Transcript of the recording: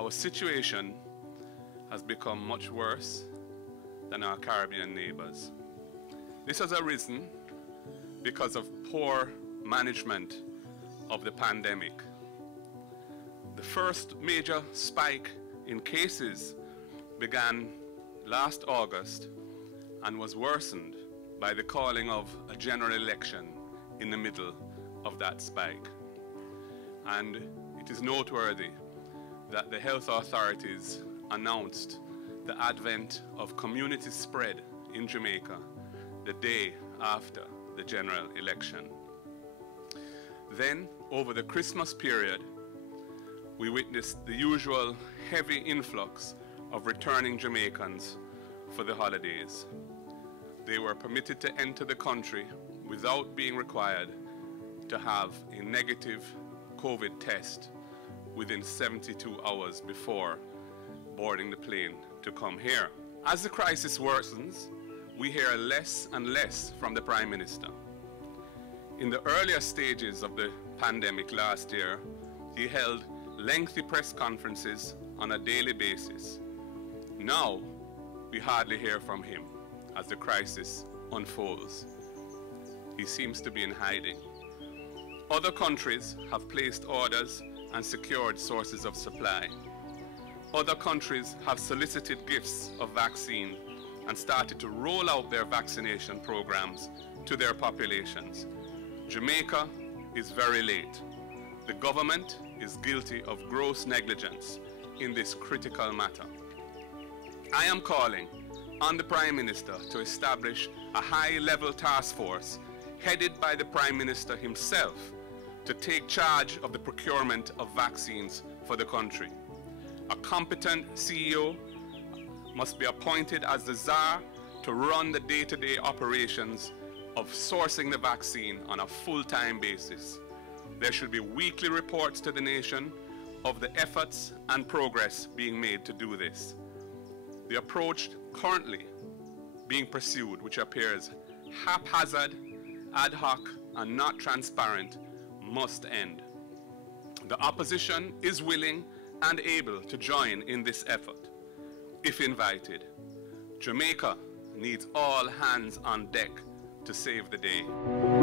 Our situation has become much worse than our Caribbean neighbors. This has arisen because of poor management of the pandemic. The first major spike in cases began last August and was worsened by the calling of a general election in the middle of that spike. And it is noteworthy that the health authorities announced the advent of community spread in Jamaica the day after the general election. Then, over the Christmas period, we witnessed the usual heavy influx of returning Jamaicans for the holidays. They were permitted to enter the country without being required to have a negative COVID test within 72 hours before boarding the plane to come here. As the crisis worsens, we hear less and less from the Prime Minister. In the earlier stages of the pandemic last year, he held lengthy press conferences on a daily basis. Now, we hardly hear from him as the crisis unfolds. He seems to be in hiding. Other countries have placed orders and secured sources of supply. Other countries have solicited gifts of vaccine and started to roll out their vaccination programs to their populations. Jamaica is very late. The government is guilty of gross negligence in this critical matter. I am calling on the Prime Minister to establish a high-level task force headed by the Prime Minister himself to take charge of the procurement of vaccines for the country. A competent CEO must be appointed as the czar to run the day-to-day operations of sourcing the vaccine on a full-time basis. There should be weekly reports to the nation of the efforts and progress being made to do this. The approach currently being pursued, which appears haphazard, ad hoc, and not transparent, must end. The opposition is willing and able to join in this effort, if invited. Jamaica needs all hands on deck to save the day.